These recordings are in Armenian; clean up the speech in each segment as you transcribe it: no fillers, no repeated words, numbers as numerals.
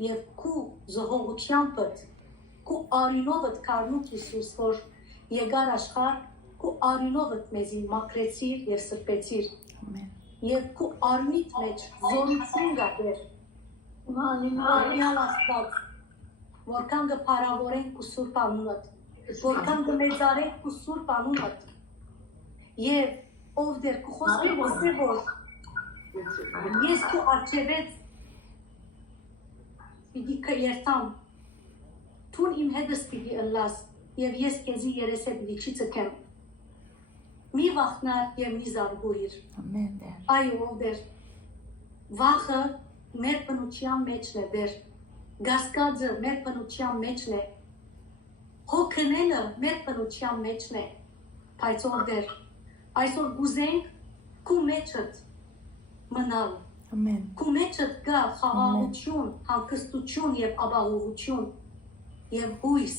եւ քու զողողությամբ քու արինովդ կարնուկ Հիսուս որ եկար աշխարհ քու արինովդ մեզի մաքրեցիր եւ սրբեցիր եւ քու արմիտ մեջ զորություն գաբեր Աստված որքան կփարավորենք ու սուրբ անունդ որքան կմեծարենք ու սուրբ անունդ եւ ով դեր քու խոսքի ոսե որ ես քու արժևեց պիտի կերտամ Tun im հետս պիտի ըլլաս եւ ես քեզի երեսետ լիչի ցկեմ մի վախնար եւ մի զարգույր ամեն այո դեր վախը մեր բնության մեջն է դեր գասկածը մեր բնության մեջն է հոգնելը մեր բնության մեջն է բայց դեր այսօր գուզենք քու մեջդ մնալ ամեն քու մեջդ գա խաղաղություն հանգստություն եւ ապահովություն եւ հույս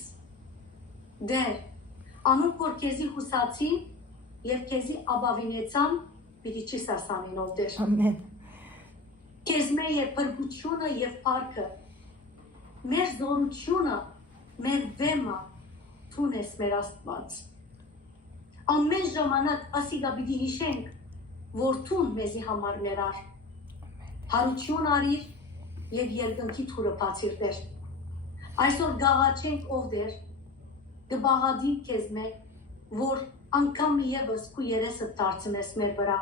դեր անուն որ քեզի հուսացի եւ քեզի ապավինեցան պիտի չի սասանինով դեր ամեն քեզ մեր է բրգությունը եւ փառքը մեր զորությունը մեր վեմը ցուն ես մեր Աստված ամեն ժամանակ ասիգա պիտի հիշենք որ ցուն մեզի համար ներար հարություն արիր եւ երկնքի թուրը բացիր դեր Այսօր գաղաչենք ով դեր, գբաղադին քեզ մեր, որ անգամ եւս քու երեսը դարձնես մեր վրա։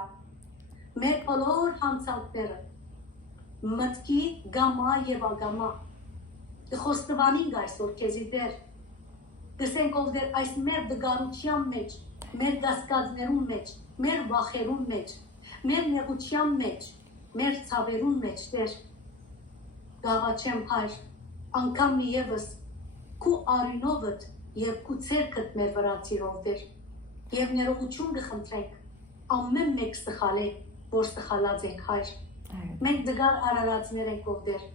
Մեր բոլոր հանցանքները, մտքի գամա եւ ագամա, կխոստվանին այսօր քեզի դեր, գսենք ով դեր այս մեր դգարության մեջ, մեր դասկածներուն մեջ, մեր վախերուն մեջ, մեր նեղության մեջ, մեր ցավերուն մեջ դեր, գաղաչեմ հայր, անգամ եւս քու արինովդ եւ քու ցերկդ մեր վրա ծիրով դեր եւ ներողություն կխնդրենք ամեն մեկ սխալե որ սխալած ենք հայր մենք դգար արարածներ ենք ով դեր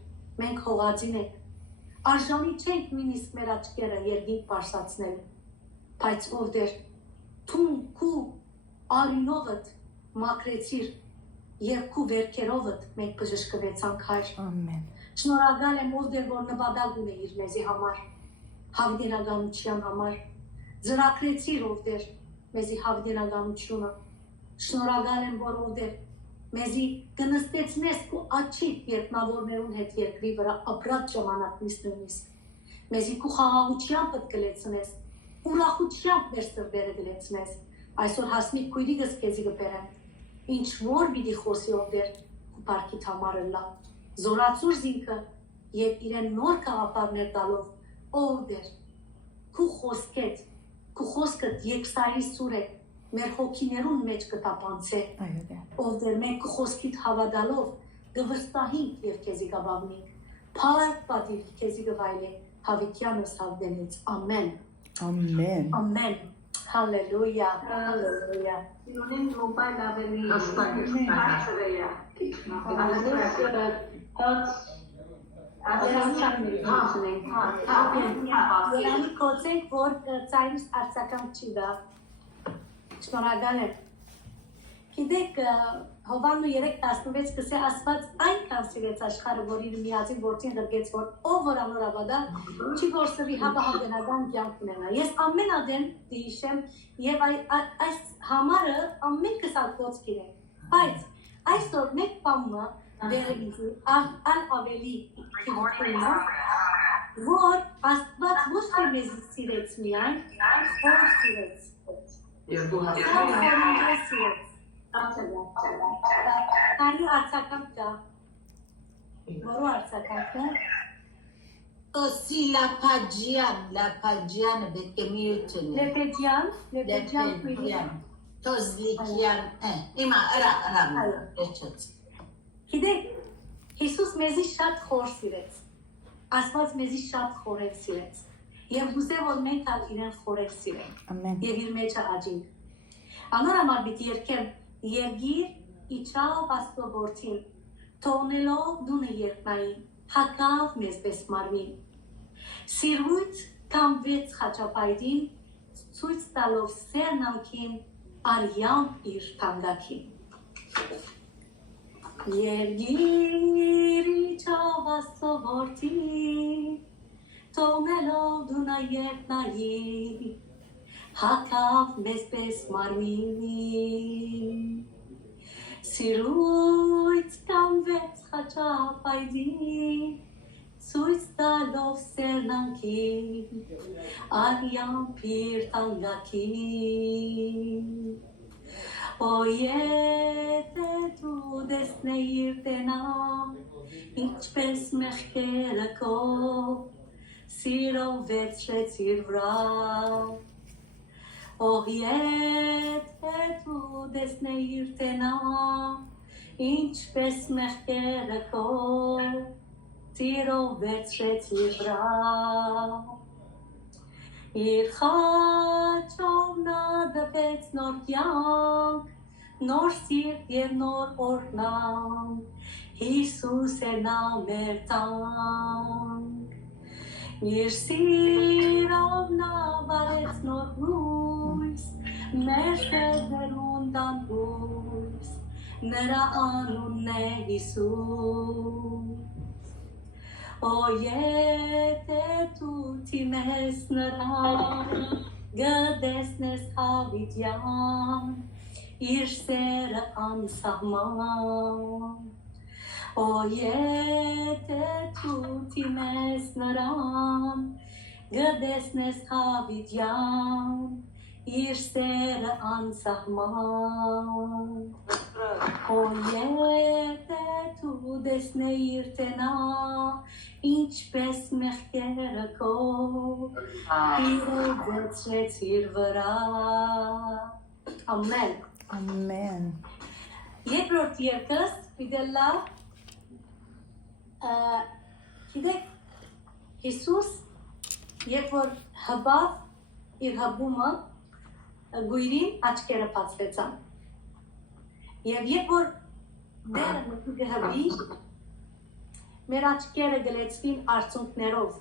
մենք հողածին ենք արժանի չենք նույնիսկ մեր աչքերը երգին պարսացնել բայց ով դեր թուն քու արինովդ մաքրեցիր եւ քու վերքերովդ մենք բժշկվեցանք հայր ամեն Շնորհակալ եմ ով դեր որ նպատակ ունեիր մեզի համար հավդենականության համար ծրագրեցիր ով դեր մեզի հավդենականությունը շնորհակալ եմ որ ով դեր մեզի կնստեցնես քու աչքիդ երկնավորներուն հետ երկրի վրա ապրած ժամանակից նույնիսկ մեզի քու խաղաղությամբ կլեցնես ուրախությամբ մեր սրտերը կլեցնես այսօր հասնի քույրիկս քեզի կբերեմ ինչ որ պիտի խոսի ով դեր քու բարքիդ համար լա Զորացուր զինքը եւ իրեն նոր կաղապարներ տալով ով դեր քու խոսքդ երկսարի սուր է մեր հոգիներուն մեջ կտապանցե ով դեր մենք քու խոսքիդ հավատալով գվստահենք եւ քեզի կբավնենք փառք պատիվ քեզի կվայլե հավիտյանս հավդենից ամեն ամեն ամեն Hallelujah, hallelujah. Սիրունին մոբայլ ավելի հաշվեյա։ Ուրանի կոցենք, որ ծայրս արցական չի դա։ Շնորհակալ եմ։ Գիտեք, Հովաննու 3:16 կսե Աստված այնքան սիրեց աշխարհը, որ իր միածին որդին դրգեց, որ ով որ անորավադա չի գործվի հավանական կյանք ունենա։ Ես ամեն ադեն դիշեմ եւ այս համարը ամեն կսակոց գիրեմ։ Բայց այսօր մեկ բանը վերևի ան ավելի քիվորնա որ Աստված ոչ թե մեզ սիրեց միայն, այլ սիրեց։ Երկու Tani arțacan da. Moru arțacan. Tosi la pagian bekemiutun. Lepegian. Tozlikian. Ima ara. Reçet. Gide. Iisus mezi շատ խոր սիրեց։ Աստված մեզի շատ խոր է սիրեց։ Եվ ուզե որ մենք ալ իրեն խորեր սիրենք։ Ամեն։ Եվ իր մեջը աճենք։ Անորամար պիտի երկեմ Երգիր իջավ աստվորդին, թողնելով դունը երկնային, հակավ մեզ պես մարմին։ Սիրույց կամ վեց խաչապայրին, ցույց տալով սերնամքին, արյամբ իր թանգակին։ Երգիրի չավասովորտի, թողնելով դու նաև նայի, հակավ մեզ պես մարմին, սիրույց կամվեց խաչապայդի, ցույց տալով սերնանքի, արյան պիր տանգակի, Ո եթե դու դեսնեիր տենամ, ինչպես մեղքերը քո, սիրով վերցրեցիր վրա, Ո եթե դու դեսնեիր տենամ, ինչպես մեղքերը քո, սիրով վերցրեցիր վրա, Իր խաչով նա դվեց նոր կյանք, նոր սիրտ և նոր օրհնանք, Հիսուս է նա մեր տանք, Իր սիրով նա վարեց նոր հույս, մեր սերդերուն դանդույս, նրա անունն է Հիսուս, Ո եթե դու թիմես նրան, գտեսնես հավիտյան, իր սերը անսահման, Ո եթե դու թիմես նրան, գտեսնես հավիտյան, իր սերը անսահման, Ո եթե դու դեսնեիր թե նա, ինչպես մեղքերը քո, իրով վերցրեցիր վրա, ամեն, Amen. Երկրորդ երկս, պիտելա, գիտեք, Հիսուս, երբ որ հբավ իր հբումը, գույրին աչքերը բացվեցան, Եվ երբ որ դերը մտի գհբի, մեր աչքերը գլեցվին արցունքներով,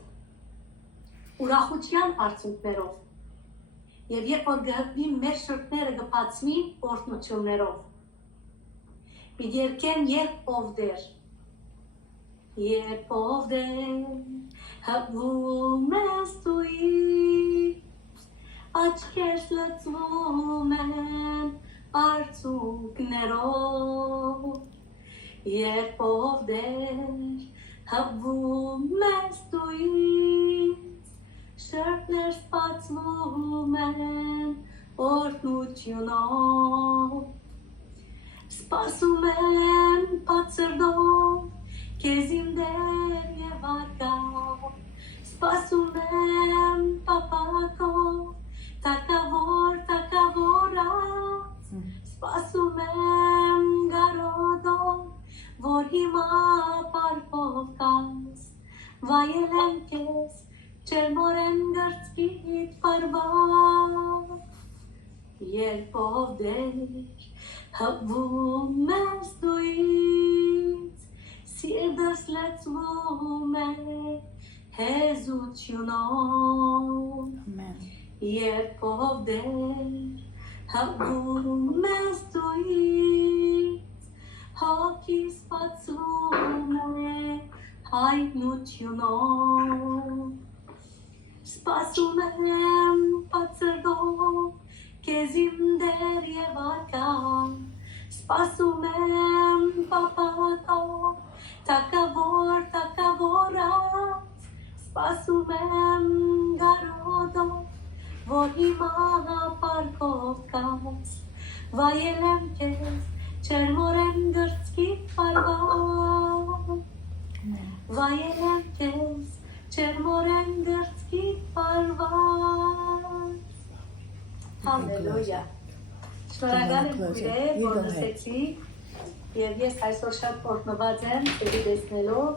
ուրախության արցունքներով, և երբ որ գհբի մեր շրտները գբացվին օրհնություններով, պիտի երգեն երբ ով դեր, երբ ով դեր, հբում ես դուի, աչքերս լծվում են, արցունքներով, երբ ով դեր, հբվում ես դույից, շրտներ սպացվում են օրհնությունով, սպասում եմ բացրդով, քեզ իմ դեր և արկավ, սպասում եմ պապակով, թակավորած, Սպասում եմ գարոդով, որ հիմա պարպով կաս, վայել եմ կեզ, չերմորեն գրծքիդ պարված, երբ ով դեր, հբվում ես դույից, սիրտս լծվում է հեզությունով, երբ ով դեր, հբվում ես դույից, հոգիս բացվում է հայտնությունով, սպասում եմ բացրդով, քեզ իմ դեր և արկավ, սպասում եմ պապակով, թակավորած, սպասում եմ գարոդով, որ հիմա պարկով կաս, վայել եմ կեզ, չերմորեն գրծքիդ պարված, վայել եմ կեզ, չերմորեն գրծքիդ պարված, Հալելույա, շնորհակալ եմ քույրեր, որ լսեցի, և ես այսօր շատ օրհնված եմ, ձեզի տեսնելով,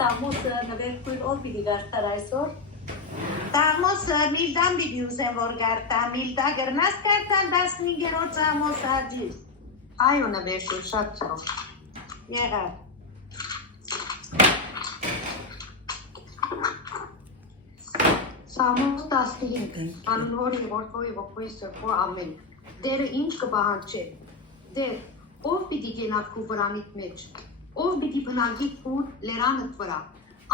Սամոսը նվերքույր ով պիտի գարտար այսօր, Սամոսը Միլդան պիտի ուզեմ որ գարտա, Միլդա գրնաս գարտան 15-րդ Սամոս աջիս, Այո նվերշու շատ ծով, եղավ, Սամոս 15, անունորի որդոյի ողբոյի սրբո ամեն, դերը ինչ կպահանջե, դեր, Ով պիտի գենավ քու վրանիդ մեջ, ով պիտի բնագի քու լերանդ վրա,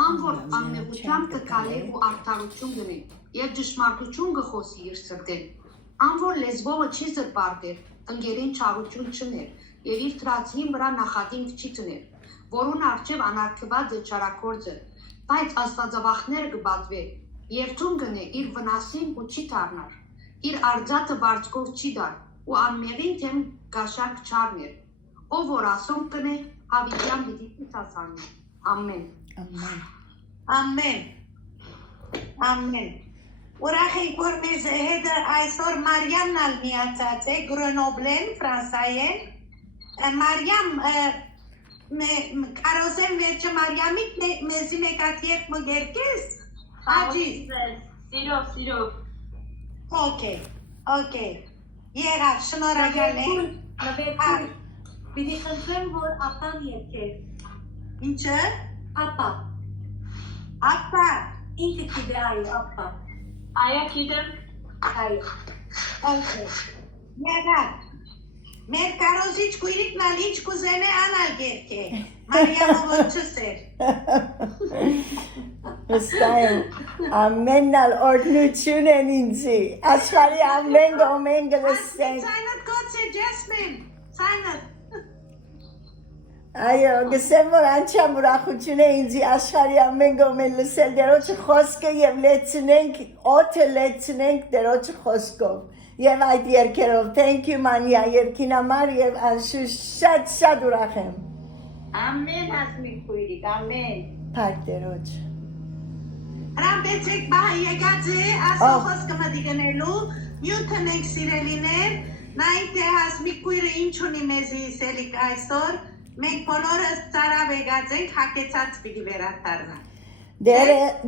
անոր անմեղությամբ կգալի ու արդարություն գնի, եւ ճշմարտություն կխոսի իր սրտեն, անոր լեզվովը չի զրպարտեր, ընկերին չարություն չներ, եւ իր թրացին վրա նախադինք չի տներ, որուն արջև անարգված է չարակորձը, բայց աստվածավախները կբացվե, եւ թուն գնե իր վնասին ու չի դառնար, իր արձածը բարձկով չի դար, ու անմեղին թեմ գաշակ չարներ, ով որ ասոն կնե, հավիտյան պիտի ծասանի, ամեն։ Ամեն։ Ամեն։ Ուրախ ենք, որ մեզ հետ այսօր Մարիամն ալ միացած է, Գրենոբլեն, Ֆրանսայեն։ Մարիամ, կարոզեմ վերջը Մարիամիտ մեզի մեկատ երբ մգերկես, աջիս։ Սիրով։ Okay. Եղավ, շնորհակալ ենք։ Նվերքույր, պիտի խնդրեմ, որ ապան երկեր, Ինչը։ ապա, Ապա։ ինքը կիդե այո, ապա, Այո, գիտեմ։ այո, Okay. Եղավ։ Մեր կարոզիչ կույրիկն ալ ինչ կուզենե անալ գերք է։ Մարիամը որ չսեր։ Վստահ ամենալ օրհնություն են ինձի, աշխարհի ամեն գոմեն գլսենք, Ցայնդ գոց է, Ջեսմին, ցայնդ։ այո, գսեմ որ անչամ ուրախություն է ինձի աշխարհի ամեն գոմեն լսել դերոջը խոսքը եւ լեցնենք, օդը լեցնենք դերոջը խոսքով եւ այդ երկերով, thank you մանյա, երկին համար եւ անշուշտ շատ ուրախ եմ, Ամեն հասմիկ կույրիկ, ամեն։ փառք դերոջ, Հրամբեցեք բահ եկած է, ասո խոսքը մտի գնելու, նյութն ենք սիրելիներ, նայք թե հասմիկ կույրը ինչ ունի մեզի սելիք այսօր, մենք բոլորս ծարավ եկած ենք, հակեցած պիտի վերադառնա։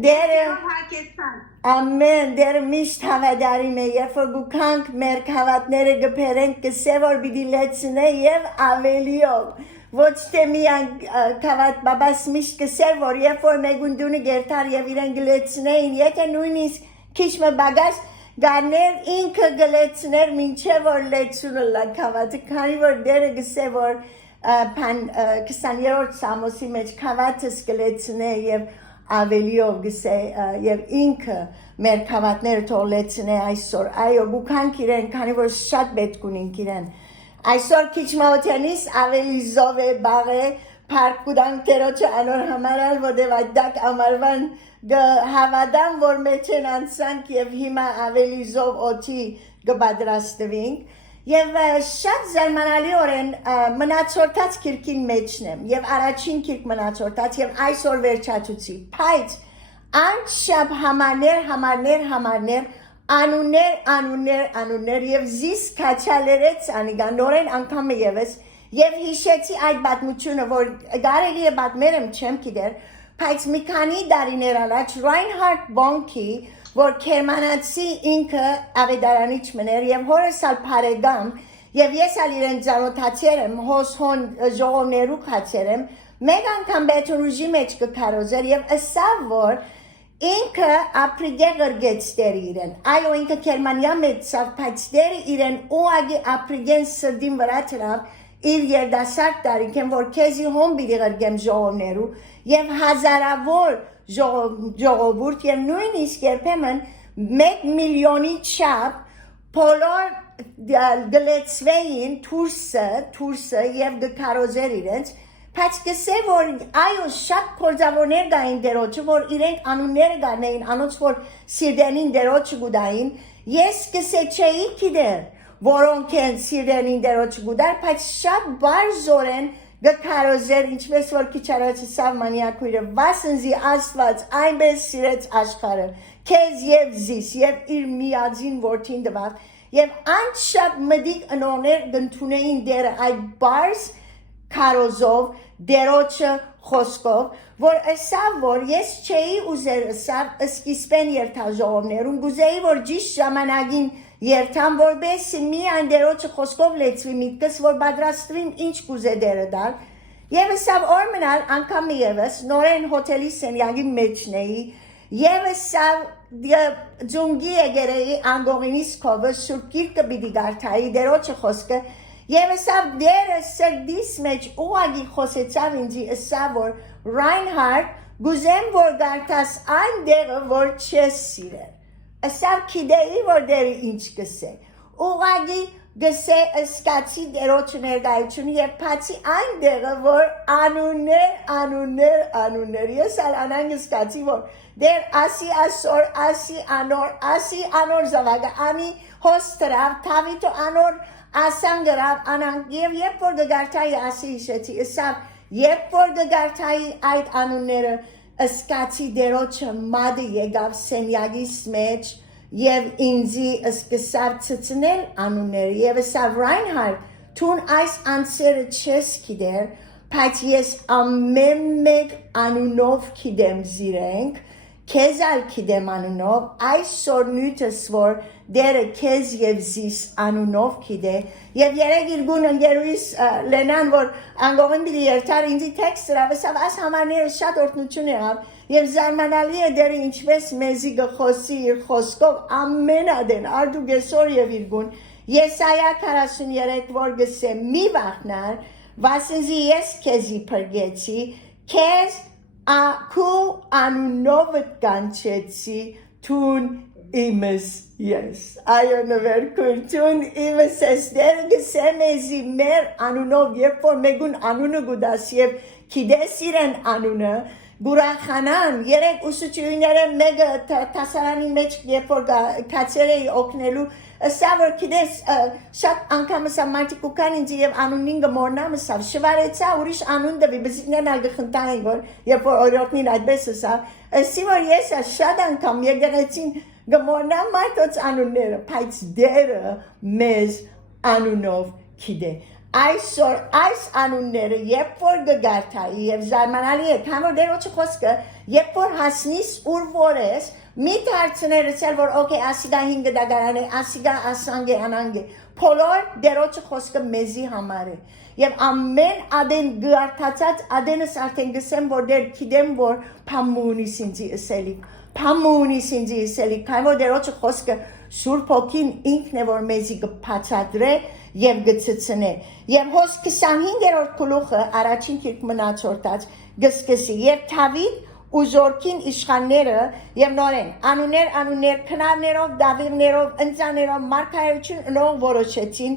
դերը Հակեցան։ Ամեն, դերը միշտ հավադարիմ է, երբ որ գուքանք մեր կհավատները գպերենք, կսե որ բիդի լեցնե և ավելիով, ոչ թե միան կհավատ բաբաս միշտ կսեր, որ երբ որ մեգունդունը գերտար և իրեն գլեցնեին, եթե նույնիսկ քիչմը բագաշ գարներ ինքը գլեցներ մինչև որ լեցունը լակ հավատը, քանի որ դերը գսե որ 20-րդ սամոսի մեջ կհավատս գլեցնե և ավելիով գսե եւ ինքը մեր կհավատները թողլեցնե այսօր, այո, գուքանք իրեն, քանի որ շատ պետք ունենք իրեն, այսօր քիչ մոտենիս ավելի զով է, բաղ է, փառք կուտանք Տերոջը անոր համարալ, որտեւ այդ դակ ամարվան հավատամ, որ մեջ են անցանք եւ հիմա ավելի զով օդի կպատրաստվենք Եվ շատ զարմանալիորեն մնացորդած քիրքին մեջն եմ եւ առաջին քիրք մնացորդած եւ այսօր վերջացուցի բայց անշապ համարներ անուններ եւ զիս քաչալերեց անիգա նորեն անգամ եւս եւ հիշեցի այդ պատմությունը որ գարելի է պատմել եմ չեմ գիտեր բայց մի քանի տարիներ առաջ Reinhard Bonnke որ Քերմանացի ինքը ավետարանիչ մներ եւ հորս ալ բարեկամ եւ ես ալ իրեն ծանոթացել եմ հոսհոն ժողովներու քացել եմ մեկ անգամ բետոնուժի մեջ կքարոզեր եւ ասավ որ ինքը ապրիգե գրգեցտեր իրեն այո ինքը Քերմանիա մեջ բայց դեր իրեն ուագի ապրիգեն սրդին վրա թրավ իր երդասարդ տարիքեն որ քեզի հոմ բիդի գրգեմ ժողովներու եւ հազարավոր ժողովուրդ եւ նույնիսկ երբեմն 1 միլիոնի չափ բոլոր գլեցվեին թուրսը եւ դքարոզեր իրենց բայց կսե որ այո շատ փորձավորներ գային դերոջը որ իրենք անունները գանեին անոնց որ սիրդենին դերոջը գուդային ես կսե չէի գիտեր որոնք են սիրդենին դերոջը գուդար բայց շատ բարձորեն գքարոզեր ինչպես որ քիչ առաջ սավ մանյակույրը վասնզի աստված այնպես սիրեց աշխարհը քեզ եւ զիս եւ իր միածին որդին դվավ եւ անշապ մդիկ անոներ դնթունեին դերը այդ բարձ քարոզով դերոջը խոսքով որ ասավ որ ես չէի ուզեր ասավ սկիզբեն երթաժողովներուն գուզեի որ ճիշտ ժամանակին երթամ որբեսի մի անդերոջը խոսքով լեցվի միտքս որ պատրաստվին ինչ կուզե դերը դար եւ ասավ օրմնալ անգամ եւս նորեն հոթելի սենյակի մեջն էի եւ ասավ ձունգի եգերեի անգողինիս կովը սուրբ գիրքը պիտի գարթայի դերոջը խոսքը Եվ ասավ դերը սրդիս մեջ ուղագի խոսեցավ ինձի ասավ որ Reinhard գուզեմ որ գարտաս այն դեղը որ չես սիրել ասավ քիդեի որ դերը ինչ կսե ուղագի գսե սկացի դերոջ ներգայություն եւ բացի այն դեղը որ անուներ ես անանգ սկացի որ դեր ասի ասոր ասի անոր զավագը անի հոստրավ թավիտո անոր ասան գրավ անանգ եւ երբ որ գարտայի ասի իշեցի ասավ երբ որ գարտայի այդ անունները սկացի դերոջը մադը եկավ սենյակիս մեջ Եվ ինձի սկսավ ծծնել անունները Եվ ասավ Reinhard Թուն այս անցերը չես գիտեր Բայց ես ամեն մեկ անունով գիտեմ զիրենք Քեզ ալ գիտեմ անունով Այսօր նույթս որ դերը քեզ եւ զիս անունով գիտե Եվ երեք իրգուն ընգերուիս լենան որ անգողին բիլի երթար ինձի տեքստը ասավ այս համարները շատ օրտնություն եղավ Եվ զարմանալի է դերը ինչպես մեզի գխոսի իր խոսքով ամենադեն արդու գեսոր եւ իրգուն Եսայա 43 որ գսե մի վախնար վասնզի ես քեզի պրգեցի քեզ քու անունովդ կանչեցի թուն իմս ես այո նվերքուր թուն իմս ես դերը գսե մեզի մեր անունով երբ որ մեգուն անունը գուդաս եւ քիդես իրեն անունը Գուրախանան, երեք ուսուցիուները մեկը տասարանի մեջ երբ որ կացեր էի օգնելու Սա որ գիտես շատ անգամ սա մարդիկ ուկան ինձ եւ անունին գմորնամ սա շվարեցա ուրիշ անուն դվի բզիկներն ալ գխնտային որ երբ որ օրոտնին այդպես սա ասի որ ես շատ անգամ եկեղեցին գմորնամ մարդոց անունները բայց դերը մեզ անունով գիտե Այսօր այս անունները երբ որ գգարտայի եւ զարմանալի է քան որ դերոջը խոսքը երբ որ հասնիս ուր որ ես մի դարձներեցել որ օքեյ ասիգա 5 դագարան է ասիգա ասանգե անանգե բոլոր դերոջը խոսքը մեզի համար է եւ ամեն ադեն գարտացած ադենս արդեն գսեմ որ դեր գիտեմ որ փամունիս ինձի ասելի քան որ դերոջը խոսքը Սուրբ Հոգին ինքն է որ մեզի կբացատրե եւ գծցնե եւ հոս 25-րդ գլուխը առաջին քիրք մնացորդած գսկսի եւ Դավիթ ու Զորքին իշխանները եւ նորեն անուներ քնարներով դավիղներով ընծաներով մարգարեությունով որոշեցին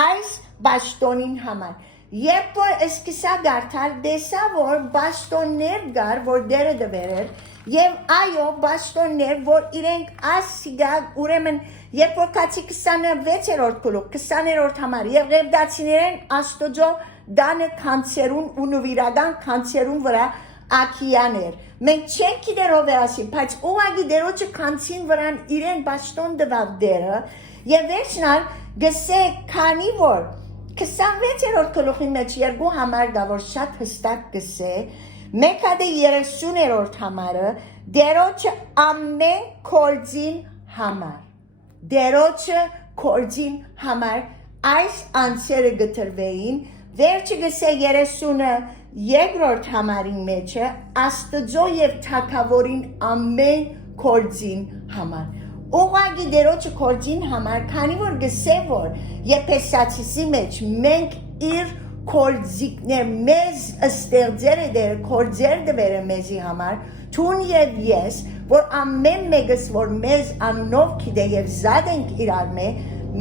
այս բաշտոնին համար երբ որ սկսա գարտալ դեսա որ բաշտոններ գար որ դերը դվերեր Եվ այո բաշտոններ որ իրենք ասիգա ուրեմն երբ որ կացի 26-րդ գլուխ 20-րդ համար եւ ղեբդացիներեն աստուծո դանը կանցերուն ու նվիրական կանցերուն վրա ակիաներ մենք չենք գիտերով է ասի բայց ուղագի դերոջը կանցին վրան իրեն բաշտոն դվավ դերը եւ վերջնալ գսե քանի որ 26-րդ գլուխի մեջ երկու համար դա որ շատ հստակ գսե Մեկ հատե 30-րդ համարը դերոջը ամեն կորձին համար այս անցերը գտրվեին վերջը գսե 32-րդ համարին մեջը աստծո եւ թագավորին ամեն կորձին համար Ուղագի դերոջը կորձին համար քանի որ գսե որ Եփեսացիսի մեջ մենք իր Կորձիկներ մեզ ստեղծեր է դեր կորձեր դվերը մեզի համար Թուն եւ ես որ ամեն մեկս որ մեզ անունով գիտե եւ զադ ենք իրար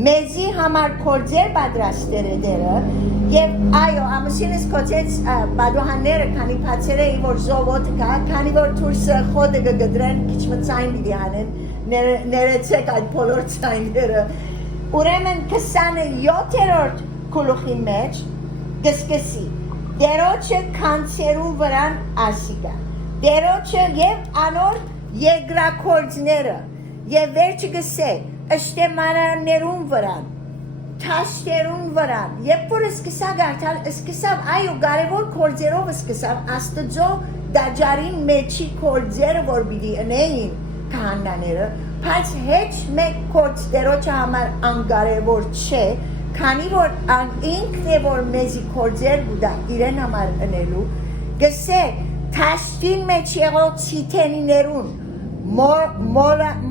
մեզի համար կորձեր պատրաստեր է դերը եւ այո ամուսինս կոչեց բադուհանները քանի փացերը որ զովոտ կա քանի որ թուրսը խոդը գդրեն քիչ մցայն դի անեն ներեցեք այդ բոլոր ցայները ուրեմն 27-րդ գլուխի մեջ Գսկսի, դերոջը կանցերուն վրան ասիգա, դերոջը և անոր եգրակորդները, և վերջը գսե, ըշտեմանարներուն վրան, թաշտերուն վրան, երբ որ սկսա գարտալ, սկսավ այո կարևոր կորձերով սկսավ աստծո դաջարին մեջի կորձերը որ բիդի ընեին կահանաները, բայց հեչ մեկ կորձ դերոջը համար անգարևոր չէ, Քանի որ ինքն է որ մեզի կորձեր գուդա իրեն համար ընելու գսե թաշտին մեջ եղող ցիթենիներուն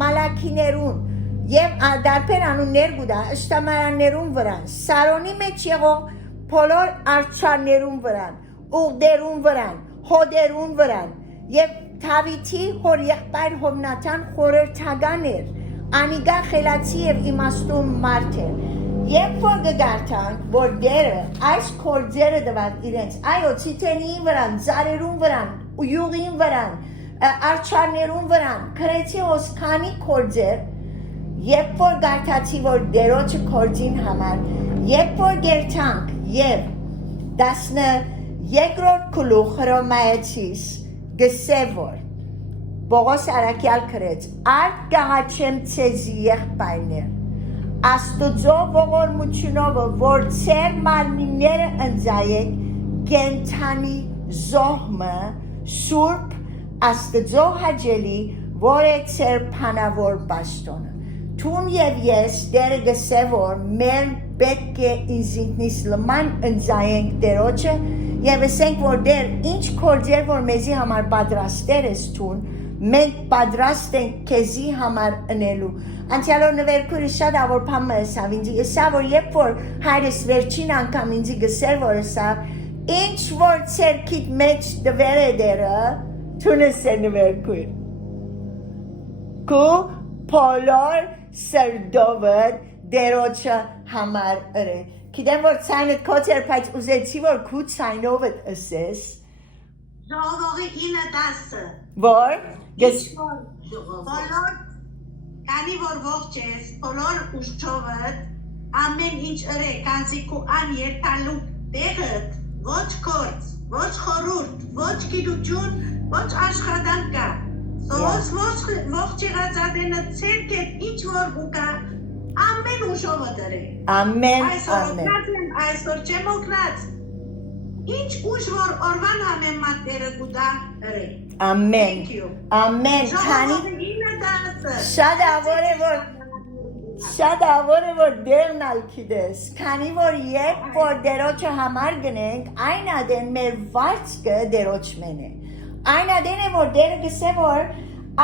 մալաքիներուն Եվ դարբեր անուններ գուտա ըշտամարաններուն վրան, սարոնի մեջ եղող բոլոր արջարներուն վրան, ուղդերուն վրան, հոդերուն վրան, եւ Թավիթի հոր եղբայր Հովնաթան խորհրդական էր, անիգա խելացի եւ իմաստուն մարդ էր։ Երբ որ գտարան, որ դերը այս կորձերը դված իրենց, այո, ցիթենիին վրան, ծառերուն վրան, յուղին վրան, արջարներուն վրան, քրեցի ոսքանի կորձեր, երբ որ գարտացի, որ դերոջը կորձին համար, երբ որ գերտանք եւ 12-րդ գլուխ Հռոմայեցիս գսե որ Բողոս Արաքյալ քրեց արդ գաղաչեմ ցեզի եղբայրներ Աստուծո ողորմությունով որ ծեր մարմինները ընձայեք կենթանի զոհմը սուրբ Աստծո հաճելի որ է ծեր փանավոր պաշտոնը Թուն եւ ես դերը գսե որ մեր պետք է ինձնից լման ընձայենք դերոջը Եվ ասենք որ դեր ինչ կորձեր որ մեզի համար պատրաստեր ես թուն մենք պատրաստ ենք քեզի համար ընելու Անցյալոր նվերքուրը շատ ավոր փամը եսավ ինձի եսավ որ երբ որ հայրս վերջին անգամ ինձի գսեր որ եսավ ինչ որ ցերքիդ մեջ դվեր է դերը թունս է նվերքուր Կու բոլոր սրդովդ դերոջը համար ըրե Գիտեմ որ ցայնդ կոչեր բայց ուզեցի որ քու ցայնովդ ասես Ժողովի 9-10 Որ Բոլոր Քանի որ ողջ ես բոլոր ուժովդ ամեն ինչ ըրե կանզի քու ան երթալու տեղդ ոչ կորց ոչ խորուրդ ոչ գիտություն ոչ աշխատանք կա Սոս ողջ եղած ադենը ցերքետ ինչ որ ուկա Ամեն ուժովը դրե Ամեն Այսօր չեմ օգնած Ինչ ուժ որ օրվան ամեն մատերը գուտա ըրե Ամեն Ամեն Քանի Շատ ավոր է որ դերն ալքիդես Քանի որ երբ որ դերոջը համար գնենք Այն ադեն մեր վարձկը դերոջմեն է Այն ադեն է որ դերը գսե որ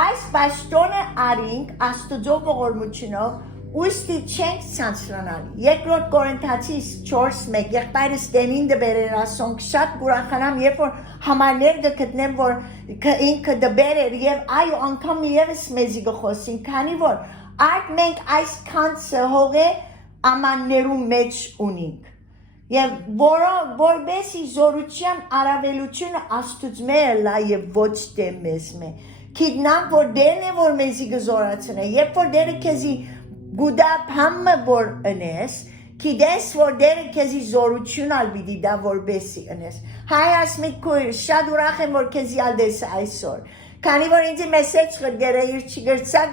Այս պաշտոնը արինք աստուծո ողորմությունով Ուստի չենք ցանցրանալ Երկրորդ Կորինթացիս 4:1 Եղբայրս դենին դբերեր ասոնք շատ կուրախանամ երբ որ համարներ գտնեմ որ ինքը դբեր էր եւ այո անգամ եւս մեզի գխոսին քանի որ արդ մենք այս քանցը հողե ամաններու մեջ ունենք եւ որբեսի զորության արավելությունը աստուծմե լա եւ ոչ թե մեզմե Քիդնամ որ դերն է որ մեզի գզորացնե երբ որ դերը քեզի Գուդապ համը որ ընես, կիդես որ դերը կեզի զորություն ալվիդի դա որբեսի ընես։ Հայ ասմիտ կույր, շատ ուրախ եմ որ կեզի ալդես այսօր։ Քանի որ ինձի մեսեջ խրգերը իր չգրծա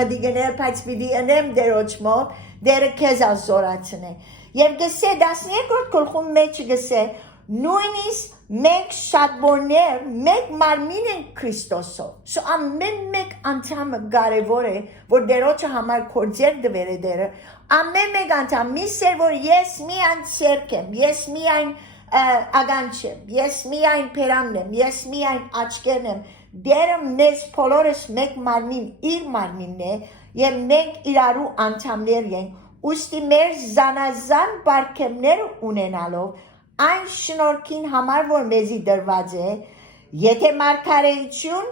մդիգներ պայց վիդի ընեմ դերոչմով, դերը կեզ ազորացն է։ Եվ գսե 12-րդ գլխում մեջ գսե, նույնիսկ մենք շատ որներ, մենք մարմին ենք Քրիստոսով։ Սո ամեն մեկ անդամը կարևոր է, որ դերոջը համար կորձեր դվեր է դերը։ Ամեն մեկ անդամ միսեր, որ ես միայն սերք եմ, ես միայն ագանչ եմ, ես միայն պերանն եմ, ես միայն աչկերն եմ։ Դերը մեզ բոլորս մեկ մարմին, իր մարմինն է, և մենք իրարու անդամներ ենք, ուստի մեր զանազան պարգևներ ունենալով Այն շնորհքին համար որ մեզի դրված է, եթե մարգարեություն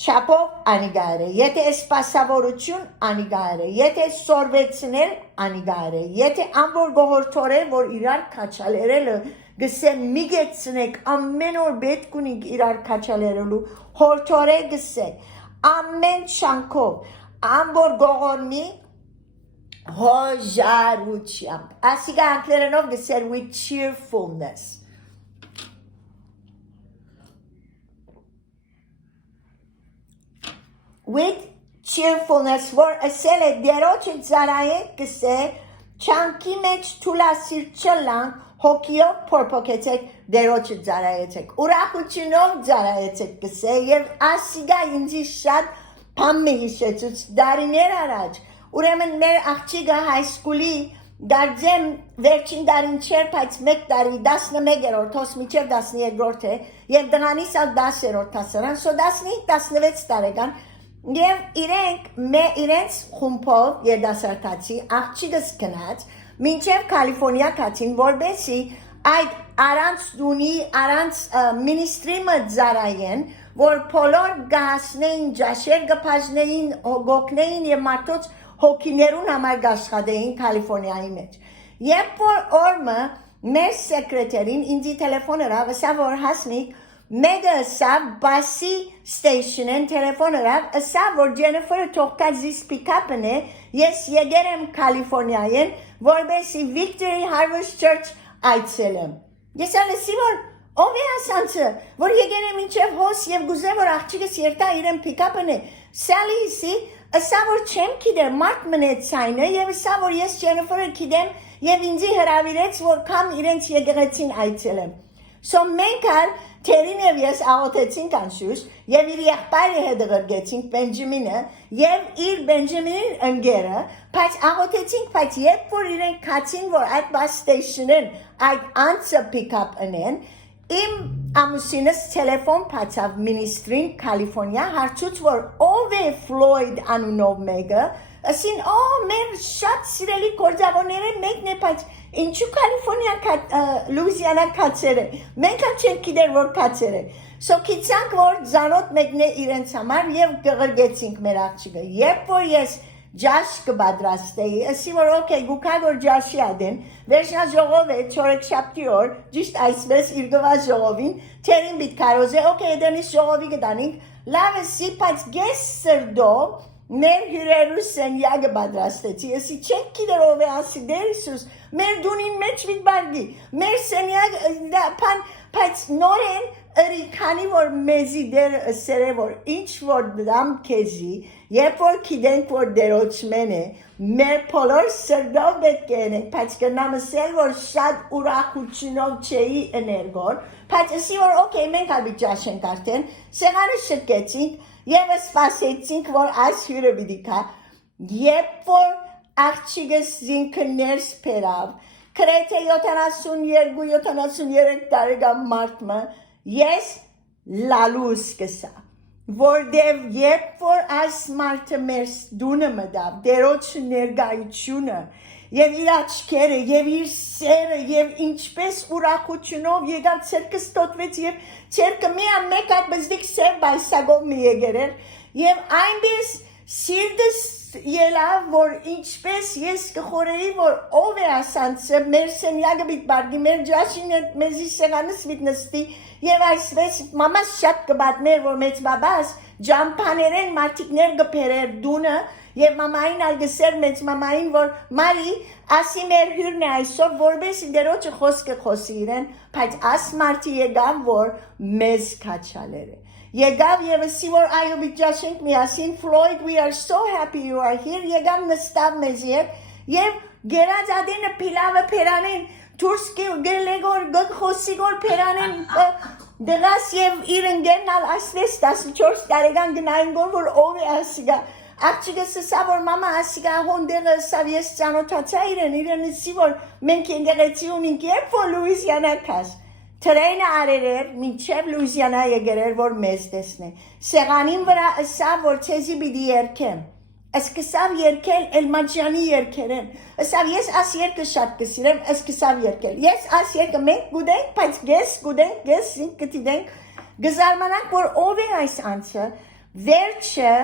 չափով անիգար է, եթե սպասավորություն անիգար է, եթե սորվեցնել անիգար է, եթե անոր գողորթորել որ իրար քաչալերելը գսե միգեցնեք ամեն օր պետք ունենք իրար քաչալերելու հորթորե գսե ամեն շանքով անոր գողորմի Հոժարությամբ Ասիգա անգլերենով գսեր with cheerfulness With cheerfulness որ ասել է դերոջը ծարայեք գսե չանքի մեջ թուլասիրտ չլանք հոգիով փորփոքեցեք դերոջը ծարայեցեք ուրախությունով ծարայեցեք գսե եւ ասիգա ինձի շատ փամմի հիշեցուց դարիներ առաջ Ուրեմն մեր աղջիկը հայսկուլի դարձեմ վերջին դարին չեր, բայց մեկ դարի 11-րդ, հոս միջև 12-րդ է, և դղանիս ալ 10-րդ հասարան, սո 15-16 տարեկան, Եվ իրենց խումբով երդասարտացի աղջիկս գնաց մինչև Կալիֆորնիա կացին, որբեսի այդ առանց դունի, առանց մինիստրիմը ծարայեն, որ բոլոր գահասնեին, ջաշեր գպաժնեին, գոքնեին և մարդոց հոգիներուն համար գաշխադեին Կալիֆորնիայի մեջ։ Երբ որ օրմը մեր սեկրետերին ինձի տելեֆոները վսա որ հասնիկ Mega ըսա բասի ստեյշնեն տելեֆոներավ ըսա որ Ջենիֆերը թողկած զիս պիկապն է ես եկեր եմ Կալիֆորնիայեն որբեսի Victory Harvest Church այցելեմ ես ալեսի որ ով է ասանցը որ եկեր եմ ինչև հոս և գուզե որ աղջիկս երտա իրեմ պիկապն է սալիսի ըսա որ չեմ կիդեր մարդ մնեց սայնը և ըսա որ ես Ջենիֆերը կիդեմ և ինձի հրավիրեց որ կամ իրենց եկեղեցին այցելեմ So մենք ալ Թերին և ես աղոթեցինք անշուշ և իր եղբայրը հետ ղրգեցինք Բենջամինը և իր Բենջամինին ընկերը բայց աղոթեցինք բայց երբ որ իրենք կացին որ այդ բաս ստեյշնեն այդ անձը պիկապ ընեն իմ ամուսինս տելեֆոն փացավ մինիստրին Կալիֆորնիա հարցուց որ ով է Ֆլոյդ անունով մեկը ասին մեր շատ սիրելի գործավորները մեկն է բայց ինչու Կալիֆորնիա Լուիզիանա կացեր է մենք չենք գիտեր որ կացեր է So քիցանք որ զանոթ մեկն է իրենց համար և գղրգեցինք մեր աղջիկը երբ որ ես ջաշ կբադրաստեի ասի որ օքեյ գուքա որ ջաշի ադեն վերջնա ժողով է չորեքշաբթի օր ճիշտ այսպես իր գվա ժողովին թերին բիտ կարոզ է օքեյ դենիս ժողովի գտանինք լավ էսի բայց գես սրդով մեր հյուրերու սենյակը բադրաստեցի, ասի չենք գիտեր ով է ասի դեր Իսուս, մեր դունին մեջ վիտ բարգի, մեր սենյակ, բայց նորեն ըրի քանի որ մեզի դեր ասեր է որ ինչ որ դրամ քեզի, երբ որ գիտենք որ դերոճմեն է, մեր բոլոր սրդով պետք է ենենք, բայց կնամ ասել որ շատ ուրախությունով չէի էներգոր, բայց ասի որ օքեյ մենք ալբի ջաշենք արդեն, սեղանը շտկեցինք, Եվ սպասեցինք, որ այս հյուրը պիտի կա, երբ որ աղջիկս ինքը ներս բերավ, գրեթե 72-73 տարեկան մարդը, ես լալու սկսա, որտև երբ որ այս մարդը մեր դունը մտավ, դերոջ ներկայությունը, և իր աչքերը, և իր սերը, և ինչպես ուրախությունով եկավ ցերկս տոտվեց, և ցերկը միան մեկ այդ բզդիկ սև բայսագով մի եկեր էր, և այնպես սիրտս ելավ, որ ինչպես ես կխորեի, որ ով է ասանցը, մեր սենյակը բիտ բարգի, մեր ջաշին մեզի սեղանս բիտ նստի, և այսպես մամաս շատ կբատներ, որ մեծ բաբաս ջամպաներեն մարդիկներ գպերեր դունը, Եվ մամային ալգսեր մեծ մամային, որ մարի ասի մեր հյուրն է այսով, որպես դերոջը խոսքը խոսի իրեն, բայց աս մարդի եկավ, որ մեզ կաչալեր է։ Եկավ և ասի, որ այո բիջաշենք միասին, Floyd, we are so happy you are here, եկավ նստավ մեզ և գերած ադենը պիլավը պերանեն, թուրս գելեգոր, խոսիգոր պերանեն, դղաս և իր ընգերն ալ ասվես 14 տարեկան գնային գոր, որ ով է ասիգա, Աղջիկս ասա, որ մամա ասիգա հոնդեղը ասավ ես ծանոթացա իրեն ասի, որ մենք եկեղեցի ունենք, երբ որ Լուիզիանա կաս, թրենը արեր էր, մինչև Լուիզիանա եկեր էր, որ մեզ տեսնե, սեղանին վրա ասա, որ ցեզի պիտի երկեմ, սկսավ երկել Էլմաջյանի երկերեն, ասավ ես աս երկը շատ կսիրեմ, սկսավ երկել, ես աս երկը մենք գուդենք, բայց գես գուդենք, գես ինք կտիդենք, գզարմանանք, որ ով է այս անցը, վերջը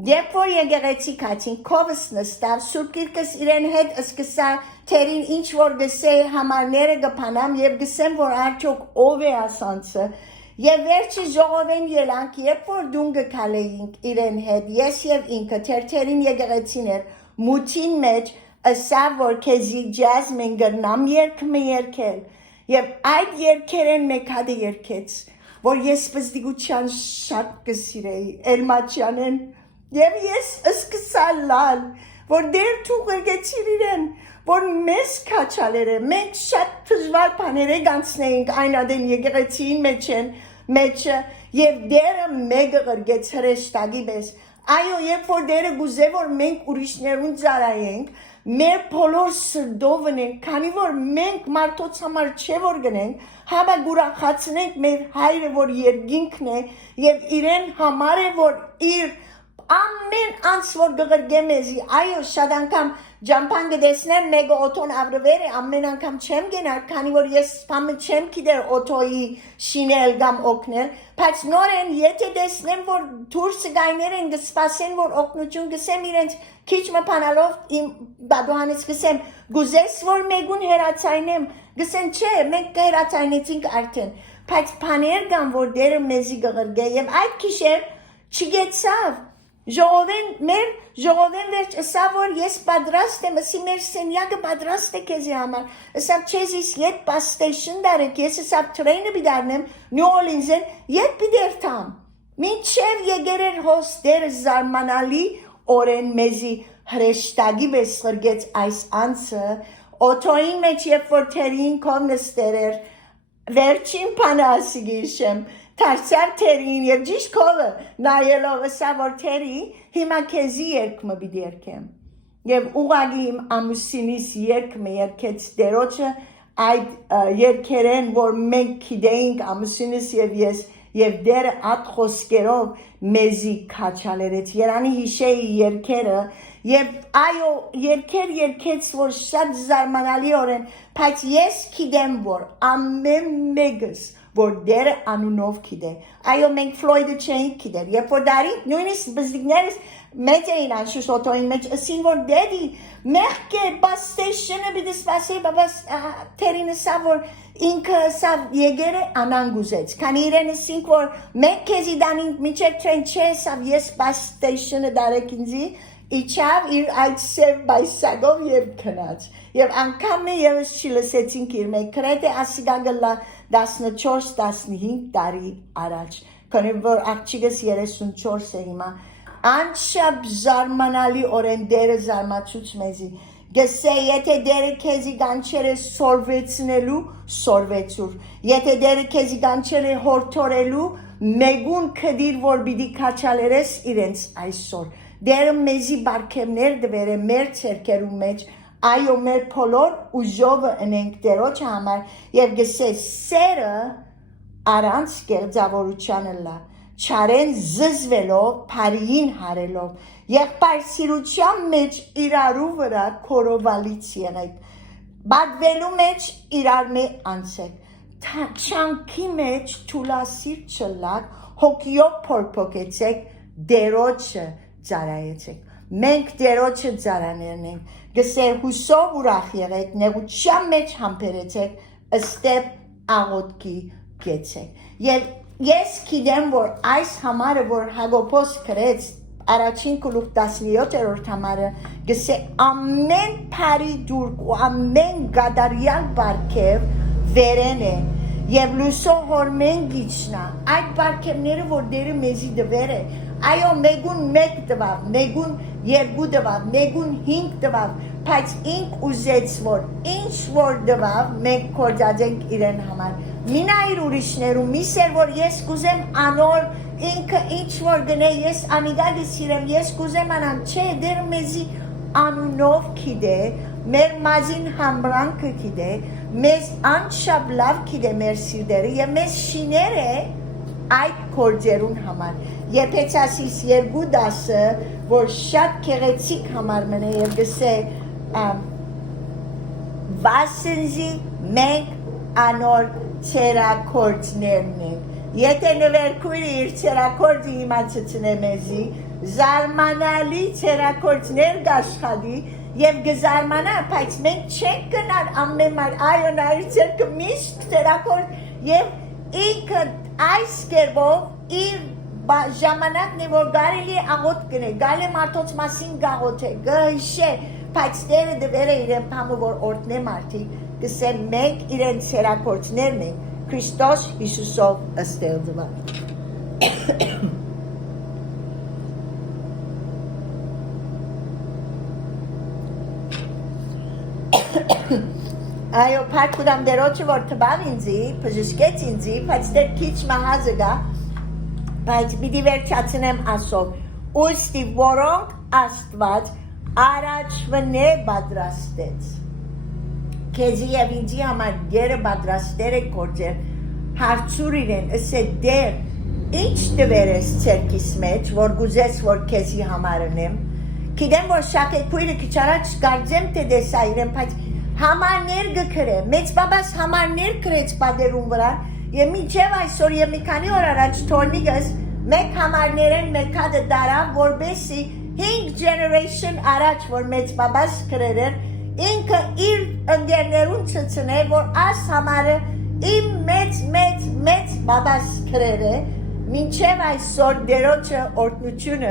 Երբ որ եկեղեցի կացին, քովս նստավ, Սուրբ Գիրքս իրեն հետ սկսա թերին ինչ որ գսե համարները գփանամ և գսեմ, որ արդյոք ով է ասանցը, և վերջի ժողովեն ելանք, երբ որ դուն գքալեինք իրեն հետ, ես և ինքը թերթերին եկեղեցին էր, մութին մեջ ասա, որ քեզի ջազ մեն գրնամ երկմը երկել, և այդ երկերեն մեկ հատը երկեց, որ ես պզդիգության շատ կսիրեի, Էլմաջյանեն, Եվ ես սկսա լալ, որ դեր թուղրգեցիր իրեն, որ մեզ կաչալեր է, մենք շատ թժվար պաներ եք անցնեինք այն ադեն եկեղեցին մեջը, և դերը մեկը գրգեց հրեշտագի մեզ, այո, երբ որ դերը գուզե, որ մենք ուրիշներուն ծարայենք, մեր բոլոր սրդով ընենք, քանի որ մենք մարդոց համար չէ որ գնենք, համա գուրախացնենք մեր հայրը, որ երգինքն է, և իրեն համար է, որ իր ամեն անց որ գղրգե մեզի այո շատ անգամ ջամփան գտեսնեմ մեգա օտոն ավրվեր է ամեն անգամ չեմ գնալ քանի որ ես սպամը չեմ գիտեր օտոյի շինել կամ օգնել բայց նորեն եթե տեսնեմ որ դուրս գայներ են գսպասեն որ օգնություն գսեմ իրենց քիչ մփանալով իմ բադոհանից գսեմ գուզես որ մեգուն հերացայնեմ գսեն չէ մենք կհերացայնեցինք արդեն բայց բաներ կան որ դերը մեզի գղրգե եւ այդ քիշեր չգեցավ ժողովեն վերջ ըսա որ ես պատրաստ եմ ըսի մեր սենյակը պատրաստ է քեզի համար ըսա չեզիս ետ պաստեյշն դարեք ես ըսա թրեյնը բիդարնեմ Նյու Օրլինզեն ետ բիդերթամ մինչև եգերեր հոս դերը զարմանալի օրեն մեզի հրեշտագի բես խրգեց այս անցը օթոյին մեջ երբ որ թերին կով նստեր էր վերջին պանը ասիգիշեմ Թարցար թերին և ճիշտ կովը նայելով ըսա որ թերի հիմա քեզի երկմը բիդի երկեմ և ուղագի իմ ամուսինիս երկմը երկեց դերոչը այդ երկերեն որ մենք կիդեինք ամուսինս և ես և դերը ատ խոսկերով մեզի կաչալերեց երանի հիշեի երկերը և այո երկեր երկեց որ շատ զարմանալի օրեն բայց ես կիդեմ որ ամեն մեգս որ դերը անունով կիդեր այո մենք Ֆլոյդը չէինք կիդեր երբ որ դարին նույնիսկ բզդիկներս մեծ էին անշուշ օտոյին մեջ ըսին որ դեդի մեղք է բաստեյշնը բիդի սպասի բաբաս թերինը սա որ ինքը սա եգերը անան գուզեց քանի իրեն ըսինք որ մենք քեզի դանինք միջև չեն չէ սա ես բաստեյշնը դարեք ինձի իչավ իր այդ սև բայսագով և կնաց և անգամ է եվս չլսեցինք իր մեկ կրետ է ասիգագլա 14-15 տարի առաջ քանի որ աղջիկս 34 է հիմա անշապ զարմանալի օրեն դերը զարմացուց մեզի գսե եթե դերը քեզի գանչեր է սորվեցնելու սորվեցուր եթե դերը քեզի գանչեր է հորթորելու մեգուն կդիր որ բիդի կաչալերես իրենց այսօր դերը մեզի բարգևներ դվեր է մեր ցերկերու մեջ այո մեր փոլոր ուժովը ընենք դերոջ համար եւ գսե սերը առանց կերձավորությանը լա չարեն զզվելով փարիին հարելով եղբայր սիրության մեջ իրարու վրա կորովալից եղեք բադվելու մեջ իրար մե անցեք չանքի մեջ թուլասիր չլակ հոգիով փորփոքեցեք դերոջը ծարայեցեք մենք դերոջը ծարաներն ենք գսե հուսով ուրախ եղեք նեղության մեջ համբերեցեք ըստեպ աղոտքի գեցեք եւ ես գիտեմ որ այս համարը որ Հակոբոս գրեց առաջին գլուխ 17-րդ համարը գսե ամեն բարի դուրք ու ամեն գադարյալ բարգև վերեն է եւ լուսո հորմեն գիչնա այդ բարգևները որ դերը մեզի դվեր է այո մեգուն մեկ տվավ մեգուն երկու տվավ մեգուն 5 տվավ բայց ինք ուզեց որ ինչ որ տվավ մենք կործածենք իրեն համար մինայր ուրիշներու միսեր որ ես կուզեմ անոր ինքը ինչ որ գնե ես անիգալի սիրեմ ես կուզեմ անան չէ դեր մեզի անունով կիդե մեր մազին համբրանքը կիդե մեզ անշապ լավ կիդե մեր սիրդերը և մեզ շիներ է այդ կործերուն համար Եփեսացիս 2:10 որ շատ քեղեցիկ համար մնե եւ գսե վասենզի մենք անոր ցերակորձներն ենք եթե նվերքույրը իր ցերակորձը իմացեցնե մեզի զարմանալի ցերակորձներ գաշխադի եւ գզարմանա բայց մենք չենք գնալ ամեն մար այո նայր ցերկը միշտ ցերակորձ եւ ինքը այս կերպով իր ժամանակն է որ գարելի է աղոտ գնե գալե մարդոց մասին գաղոտ է գհիշե բայց դերը դվեր է իրեն պամը որ օրտնե մարդի գսե մենք իրեն ցերակորձներն ենք Քրիստոս Հիսուսով ըստեղծված այո փակուդամ դերոջը որ տվավ ինձի բժշկեց ինձի բայց դեր քիչ մահազը գա բայց պիտի վերջացնեմ ասով ուստի որոնք Աստված առաջվնե պատրաստեց քեզի եւ ինձի համար գերը պատրաստեր է կործեր հարցուր իրեն ըսե դեր Ինչ դվերես ցերքիս մեջ, որ գուզես որ քեզի համարնեմ, գիտեմ որ շակեքույրը քիչ առաջ գարձեմ թե դեսա իրեն, բայց համարներ գքրե, մեծ բաբաս համարներ գրեց պատերում վրա, եւ միջև այսօր եւ մի քանի օր առաջ թորնիկս մեկ համարներեն մեկ հատ դարավ, որբեսի 5 generation առաջ որ մեծ բաբաս գրեր էր, ինքը իր ընկերներուն ցցնե, որ այս համարը իմ մեծ բաբաս գրեր է, մինչև այսօր դերոջը օրտնությունը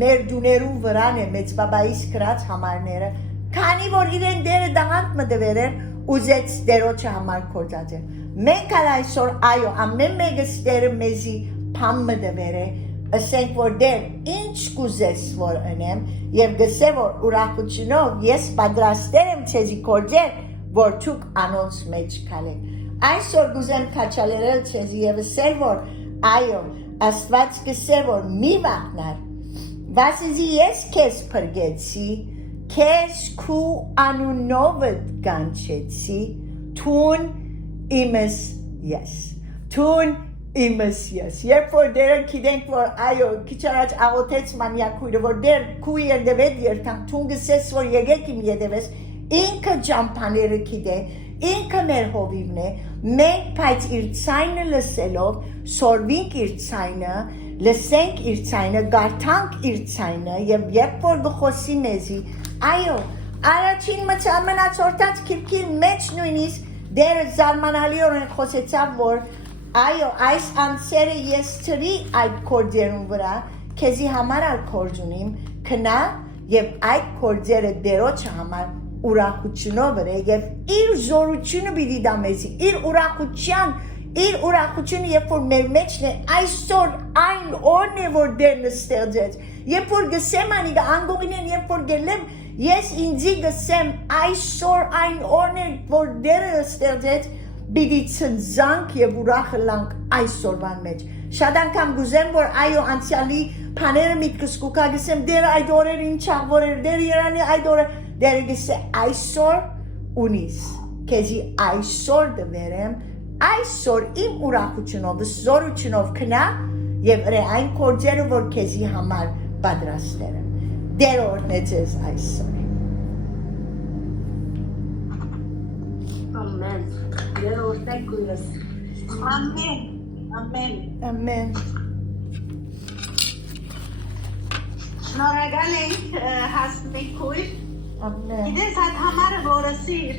մեր դուներուն վրան է մեծ բաբայիս գրած համարները, քանի որ իրեն դերը դաղանք մդվեր էր, ուզեց դերոջը համար կործած էր։ Մենք ալ այսօր այո, ամեն մեկս դերը մեզի փամ մդվեր է, ասենք որ դեր ինչ կուզես որ ընեմ, և գսե որ ուրախությունով ես պատրաստեր եմ չեզի կործեր, որ թուք անոնց մեջ կալեք։ Այսօր գուզեմ կաչալերել չեզի և ասել որ այո, Աստված գսե որ մի վախնար, վասզի ես քեզ փրկեցի, քեզ քու անունովդ կանչեցի, թուն իմս ես, թուն իմս ես, երբ որ դերը գիտենք որ այո, քիչ առաջ աղոթեց մանյակույրը, որ դեր քու երդվետ երթանք, թուն գսես որ եկեք իմ ետևես, ինքը ճամփաները գիտե, ինքը մեր հովիվն է, մենք բայց իր ցայնը լսելով, սորվինք իր ցայնը, լսենք իր ցայնը, գարթանք իր ցայնը եւ երբ որ գխոսի մեզի, այո, առաջին մնացորդած քիրքիր մեջ նույնիսկ դերը զարմանալիորեն խոսեցավ որ այո, այս անձերը ես ծրի այդ կորձերուն վրա, քեզի համար ալ կորձ ունիմ, քնա եւ այդ կորձերը դերոջը համար ուրախությունով է եւ իր զորությունը պիտի դա մեզի, իր ուրախությունը երբ որ մեր մեջն է այսօր այն օրն է որ դերն ստեղծեց, երբ որ գսեմ անիգա անգողինեն երբ որ գելեմ ես ինձի գսեմ այսօր այն օրն է որ դերը ստեղծեց, պիտի ցնցանք եւ ուրախ լանք այսօրվան մեջ։ Շատ անգամ գուզեմ որ այո անցյալի բաները միտքս կուկա գսեմ դերը այդ օրեր ինչա որ դերը երանի այդ օրը դերը գսե այսօր ունիս քեզի այսօր դվերեմ այսօր իմ ուրախությունով զորությունով քնա եւ այն կորձերը որ քեզի համար պատրաստել եմ դեր օրնեցես այսօր Amen. Դեր օրնեք կույրս Amen. Amen. Amen. Շնորհակալ ենք հասմիկույր Amen. Գիտես այդ համարը որը սիր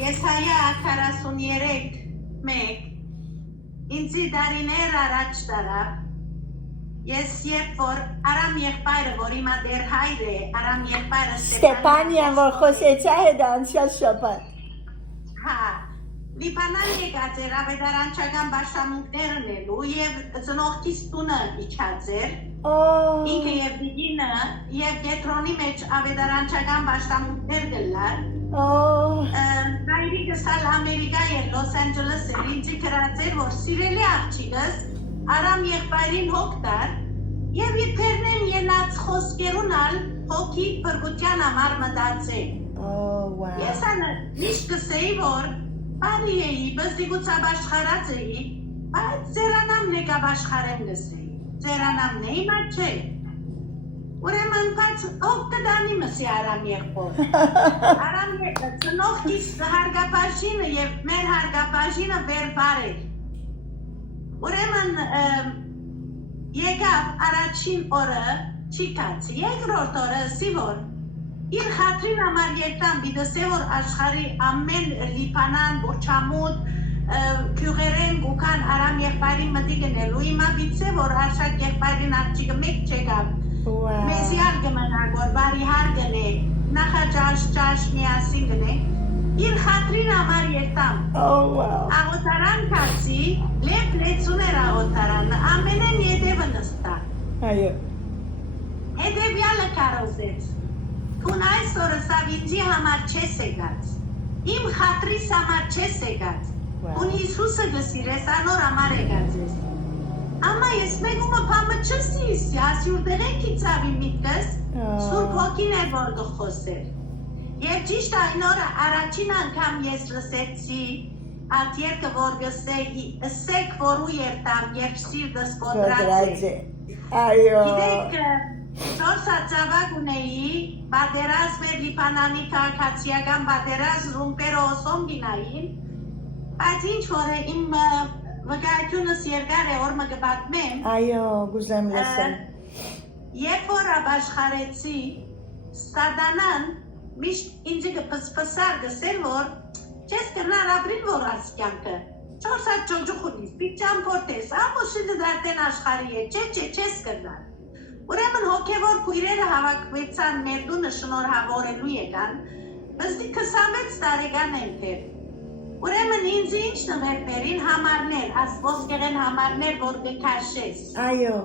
Եսայա 43:1 ինձի դարիներ առաջ տարա ես երբ որ Արամ եղբայրը որ հիմա դեր հայր է Արամ եղբայրը Ստեփանիան որ խոսեցա հետ անցյալ շաբաթ Հա Լիբանան եկած էր ավետարանչական պաշտամունքներն ելու եւ ծնողքիս տունը իջած էր ինքը եւ դիգինը եւ Գետրոնի մեջ ավետարանչական պաշտամունքներ գլար Հայրիկս ալ Ամերիկա էր Լոս Անջելես էր ինձի գրած էր որ սիրելի աղջիկս Արամ եղբայրին հոգ տար եւ իբերնեն ելած խոսքերուն ալ հոգի բրգության համար մտածել Ես անը միշտ կսեի որ բարի էի, բզդիգուցաբաշխարած էի, բայց ձերանամն եկա բաշխարեմ լսեի, ձերանամն է հիմա չէ, ուրեմն բայց ով կդանի մսի Արամ եղբոր, Արամ ծնողքիս հարգապաշինը և մեր հարգապաշինը վերբար էր, ուրեմն եկավ առաջին օրը չի կացի, երկրորդ օրը սիվոր, Իր խատրին համար երտան բիդսե որ աշխարի ամեն լիպանան, բոչամուտ, կյուղերեն գուքան արամ եղբայրի մտի գնելու, հիմա բիդսե որ արշակ եղբայրին աղջիկը մեկ չեկավ, մեզի ար գմնակ, որ բարի հար գնե, նախաճաշ միասին գնե, իր խատրին համար երտան, աղոտարան կացի, լեփ լեցուն էր աղոտարան, ամենեն ետևը նստա, հետևյալը կարոզեց, Քուն այսօրը սավինձի համար չես եկած, իմ խատրիս համար չես եկած, Քուն Իսուսը գսիրես անոր համար եկած ես, Ամա ես մեկումը պամը չսիս, ասյուր դեղենք իծավի միտքս, Սուրբ հոգին էր որ գխոսեր, Եվ ճիշտ այն օրը առաջին անգամ ես լսեցի, Այդ երկը որ գսեի, ըսեք որ ու երտամ, երբ սիրտս կոտրած Կոտրած է։ է։ Այո։ Գիտեք, 4 ծավակ ունեի, բادرազմ էր Լիբանանի քաղաքացիական բادرազմ ռումպերը օսոմ գինային, բայց ինչ որ է իմ վկայությունս երկար է որ մը գբատմեմ, Այո, գուզեմ լսեմ։ երբ որ ապաշխարեցի, ստադանան միշտ ինձ կպսպսար գսեր որ չես կրնար ապրին որ ասկյանքը, 4 հատ ճոջուխունից, պիչան պորտես, ամոշինը դարտեն աշխարի է, չես կրնար։ Ուրեմն հոգևոր քույրերը հավաքվեցան մեր տունը շնորհավորելու եկան, բզդի 26 տարեկան են թեր։ Ուրեմն ինձ ինչ նվեր բերին համարներ, ոսկեղեն համարներ, որ կքաշես։ Այո։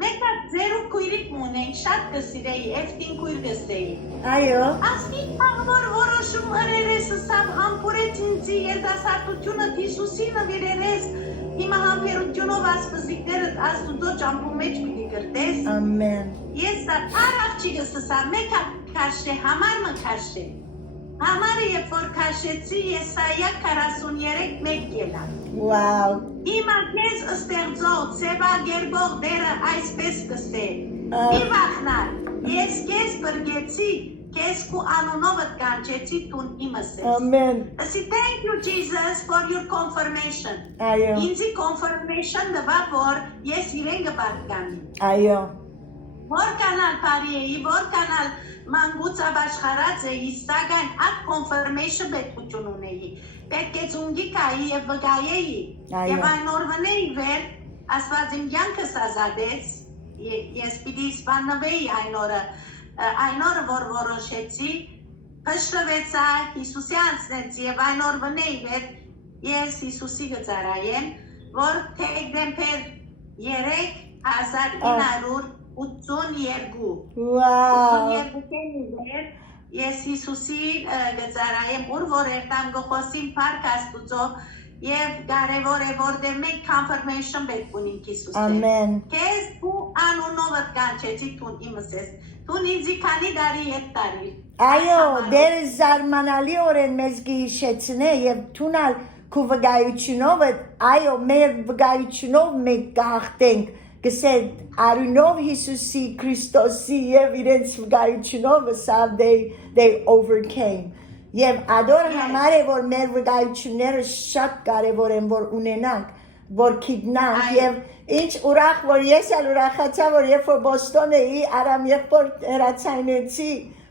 Մեկ հատ ձեր ու քույրիկ ունենք, շատ կսիրեի, էվտին քույր գսեի։ Այո։ Ասկի աղվոր որոշում հրերես սավ համպուրեց ինձի երդասարտությունը Հիսուսի նվիրերես, հիմա համպերությունով ասպզիկներըտ աստուծո ճամպու մեջ պիտի կրտես։ Ամեն։ Ես առավջիգս սա մեկ հատ քաշե, համար մը քաշե։ Համարը երբ որ քաշեցի, Եսայա 43:1 ելա։ Վաու։ Հիմա քեզ ստեղծող, ծեվագերբող դերը այսպես կստե։ Մի վախնար, ես քեզ բրգեցի, քեզ քու անունովդ կանչեցի տուն իմս ես։ Ամեն։ Ասի, thank you Jesus for your confirmation։ Այո։ Ինձի confirmation դվա, որ ես իրեն գպատկանի։ Այո։ Որ կանալ բարի էի, որ կանալ մանգուց աբաշխարած էի, սակայն այդ confirmation պետություն ունեի։ Պետք է ծունգի կայի և վգայեի, և այն օրվնեի վեր, ասված իմ յանքս ազադեց, ես պիտի սպաննվեի այն օրը, որ որոշեցի, փշրվեցա, Հիսուսի անցնեց և այն օրվնեի վեր, ես Հիսուսի գծարայեմ, որ թեք դեմպեր 3982 Վաու։ Ես Հիսուսի գծարայեմ, ուր որ երտամ գխոսիմ պարկ աստուծով և կարևոր է որ դեր մենք confirmation պետք ունինք Հիսուսը։ Ամեն։ Կեզ ու անունովդ կանչեցի տուն իմս ես, տուն ինձի քանի դարի ետ տարի։ Այո, դերը զարմանալի օրեն մեզ գիշեցնե և թունալ քու վգայությունով, այո, մեր վգայությունով մենք կհաղթենք, գսել արունով Հիսուսի Քրիստոսի և իրենց վգայությունով սավ they overcame։ Եվ ադոր համար է, որ մեր վգայությունները շատ կարևոր են, որ ունենանք, որ քիգնանք և ինչ ուրախ, որ ես ալ ուրախացա, որ երբ որ Բոստոն էի, արամ երբ որ հերացայնեցի,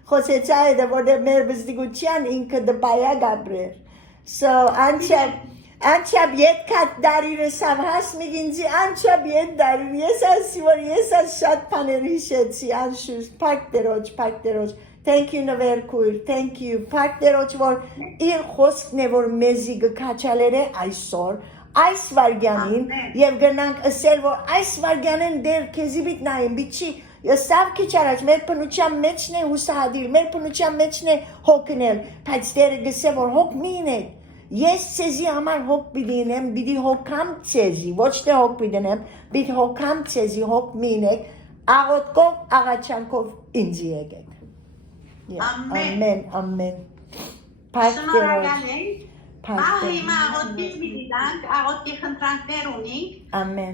խոսեցա է, որ մեր բզդիգության ինքը դպայա գաբրեր։ So, անչապ ետ կատ դարիրս հավհաս միգինձի, անչապ ետ դարիր, ես ասի, որ ես շատ պաներ հիշեցի, անշուշ, պարկ դերոջ, thank you նվեր կույր, thank you, պարկ դերոջ, որ իր խոսքն է, որ մեզի գկաչալեր է այսօր, այս վարգյանին, և գնանք ասել, որ այս վարգյանին դեր կեզի բիտ նայեմ, բիչի, Սավ քիչ առաջ, մեր պնության մեջն է հուսահադիր, մեր պնության մեջն է հոգնել, բայց դերը գսե, որ հոգ մինեք, ես ծեզի համար հոգ բիդինեմ, բիդի հոգամ ծեզի, ոչ թե հոգ բիդինեմ, բիդ հոգամ ծեզի, հոգ մինեք, աղոտքով, աղաչանքով ինձի եկեք։ Ամեն։ Շնորհակալ ենք, հիմա աղոտքից մի դիդանք, աղոտքի խնդրանքներ ունենք, Ամեն։